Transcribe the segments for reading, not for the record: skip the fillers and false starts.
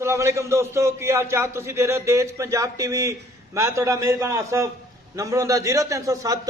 अस्सलाम वालेकुम दोस्तों, की हाल चाल? तुसीं देख रहे हो देश पंजाब टीवी। मैं तुहाडा मेजबान आसफ। नंबर होंदा 0307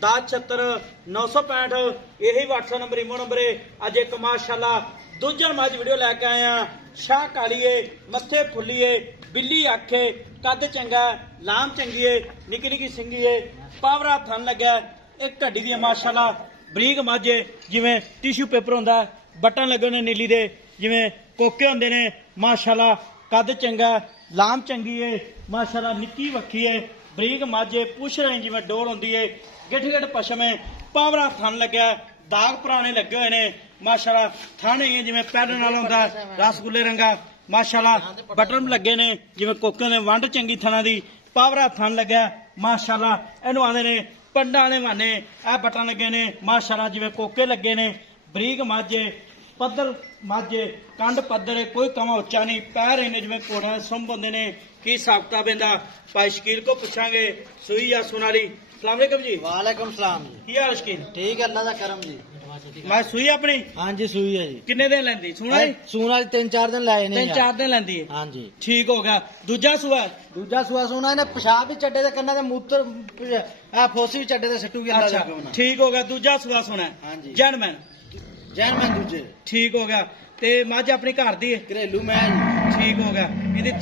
1076 965। यही व्हाट्सएप नंबर इमो नंबर है। अज एक माशाल्लाह दूजा मज वीडियो लैके आए हैं। शाह कालीए, मत्थे फुल्लीए, बिल्ली आखे, कद चंगा, लाम चंगी है, निकी निकी सिंगी है, पावरा थन लग्या, एक घड्डी दी माशाल्लाह बरीक मज है, जिवें टिश्यू पेपर होंदा, बटन लगे ने नीली दे, जिवें कोके होंदे ने। माशाल्लाह कद चंगा, लाम चंगी है, माशाल्लाह निक्की वक्खी है, बरीक मज है, पुछ रही जिवें डोर होंदी है, गिठ गिठ पशम है, पावरा थन लग्या, दाग पुराने लगे हुए ने। माशाल्लाह थन है जिवें पैर नाल होंदा, रसगुल्ले रंगा। माशाल्लाह बटन लगे ने जिवें कोके ने, वंड चंगी थना दी, पावरा थन लग्या। माशाल्लाह इहनूं आंदे ने पंडा ने माने। आ बटन लगे ने माशाल्लाह जिवें कोके लगे ने, बरीक मज है, पद्धर मज है, कंड पद्धर है, कोई कमा उच्चा नहीं, पैर इन्हें जिवें घोड़ा सुंभ होंदे ने। की साबता बेंदा भाई शकील को पूछांगे, सूई या सुनाली। सलाम अलैकुम जी। वालेकुम सलाम जी। की हाल शकील? ठीक है, अल्लाह का करम जी। मैं सूई अपनी हाँ जी, सूई है जी। किन्ने दिन लैंदी? सुना सून वाली 3-4 दिन लाए ने। 3-4 दिन लैंदी है। हाँ जी, ठीक हो गया। दूजा सूआ दूजा सुआ सुना इन्हें पेशाब भी चड्डे दे करना ते मूत्र फोसी भी चड्डे दे सट्टू की। अच्छा ठीक हो गया। दूजा सूआ सुना हाँ जी, जैनमैन। जैन मैं दूजे ठीक हो गया। ते मझ अपनी घर दी है? घरेलू मैं जी। ठीक हो गया। इहदी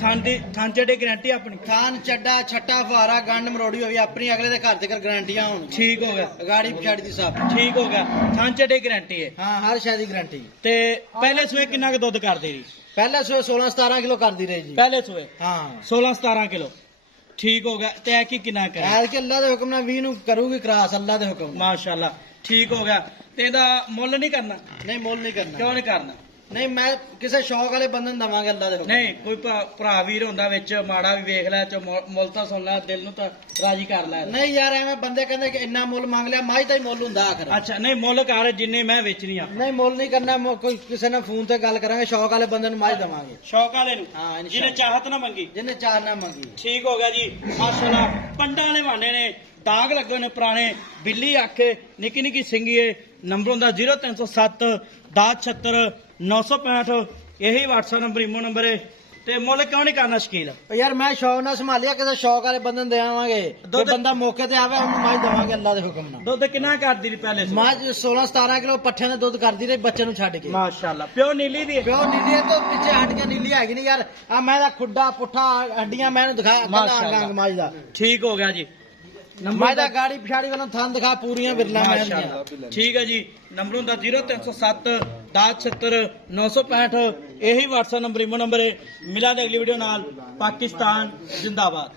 थन चढ़े गारंटी अपनी? थान चड्डा छट्टा फुहारा गंड मरोड़ी होवी अपनी, अगले दे घर तक गारंटियां होन। ठीक हो गया। गाड़ी पिछाड़ी दी सब ठीक हो गया। थन चढ़े गारंटी है। हाँ, हर शय दी गारंटी। ते पहले सूए किन्ना क दुध करदी रही? पहले सुए 16-17 किलो कर दी रही जी। पहले सूए हाँ 16-17 किलो। ठीक हो गया। ते ऐ की किन्ना करे? ऐल के अल्लाह दे हुक्म नाल 20 नु करूगी क्रॉस, अल्लाह दे हुक्म नाल। माशाल्लाह ठीक हो गया। ते एदा मुੱਲ नहीं करना? नहीं, मोल नहीं करना। क्यों नहीं करना? नहीं, मैं किसी शौक वाले बंदे ਨੂੰ ਦਵਾਂਗੇ ਅੱਲਾ ਦੇ ਹੁਕਮ। नहीं कोई भरा वीर होंदा विच माड़ा भी वेख लै, चो मुੱਲ ਤਾਂ सुन लै, दिल ਨੂੰ ਤਾਂ राजी कर लै। नहीं यार, ਐਵੇਂ ਬੰਦੇ ਕਹਿੰਦੇ ਕਿ ਇੰਨਾ ਮੁੱਲ ਮੰਗ ਲਿਆ, ਮਾਝ ਦਾ ਹੀ ਮੁੱਲ ਹੁੰਦਾ ਆਖਰ। अच्छा नहीं मुੱਲ कर जिन्ने मैं बेचनी आ। ਨਹੀਂ, ਮੁੱਲ ਨਹੀਂ ਕਰਨਾ। ਕੋਈ ਕਿਸੇ ਨਾਲ ਫੋਨ ਤੇ ਗੱਲ ਕਰਾਂਗੇ, ਸ਼ੌਕ ਵਾਲੇ ਬੰਦੇ ਨੂੰ ਮਾਝ ਦਵਾਂਗੇ। शौक वाले नु हाँ, इंशाअल्लाह। जिन्हें चाहत ना मंगी। ਜਿਹਨੇ ਚਾਰ ਨਾ ਮੰਗੀ। ठीक हो गया जी। माशाल्लाह पंडा ने वाने ने, दाग लगे ने पुराने, बिल्ली आखे, निकी निकी सिंगी। नंबर होंदा 0307 1076 965। यही व्हाट्सएप नंबर इमो नंबर है। ते मुੱਲ क्यों नहीं करना शकील? ਯਾਰ ਮੈਂ ਸ਼ੌਕ ਨਾਲ ਸੰਭਾਲਿਆ, ਕਿਸੇ ਸ਼ੌਕ ਵਾਲੇ ਬੰਦੇ ਨੂੰ ਦੇਵਾਂਗੇ। ਦੁੱਧ- ਜੇ ਬੰਦਾ ਮੌਕੇ ਤੇ ਆਵੇ ਉਹਨੂੰ ਮਾਝ ਦਵਾਂਗੇ ਅੱਲਾ ਦੇ ਹੁਕਮ ਨਾਲ। दुध किन्ना करदी रही पहले से? ਮਾਝ 16-17 ਕਿਲੋ ਪੱਠਿਆਂ ਦੇ ਦੁੱਧ ਕਰਦੀ ਰਹੀ ਬੱਚੇ ਨੂੰ ਛੱਡ ਕੇ। माशाल्लाह प्योर नीली दी है। ਪਿਓ ਨੀਲੀ ਤੋਂ ਪਿੱਛੇ ਹਟ ਕੇ ਨੀਲੀ ਹੈਗੀ ਨਹੀਂ ਯਾਰ। ਆ ਮੈਂ ਦਾ ਖੁੱਡਾ ਪੁੱਠਾ ਹੱਡੀਆਂ ਮੈਂ ਇਹਨੂੰ ਦਿਖਾ ਮਾਸ਼ਾਅੱਲਾ। ਮਾਝ ਦਾ। ठीक हो गया जी। ਮੈਂ ਦਾ ਗਾੜੀ ਪਿਛਾੜੀ ਵੱਲੋਂ ਥਣ ਦਿਖਾ ਪੂਰੀਆਂ ਵਿਰਲਾ ਮੈਂ ਦੀਆਂ। ठीक है जी। नंबर होंदा 0307 1076 965। यही व्हाट्सएप नंबर इमो नंबर है। मिला अगली वीडियो नाल। पाकिस्तान जिंदाबाद।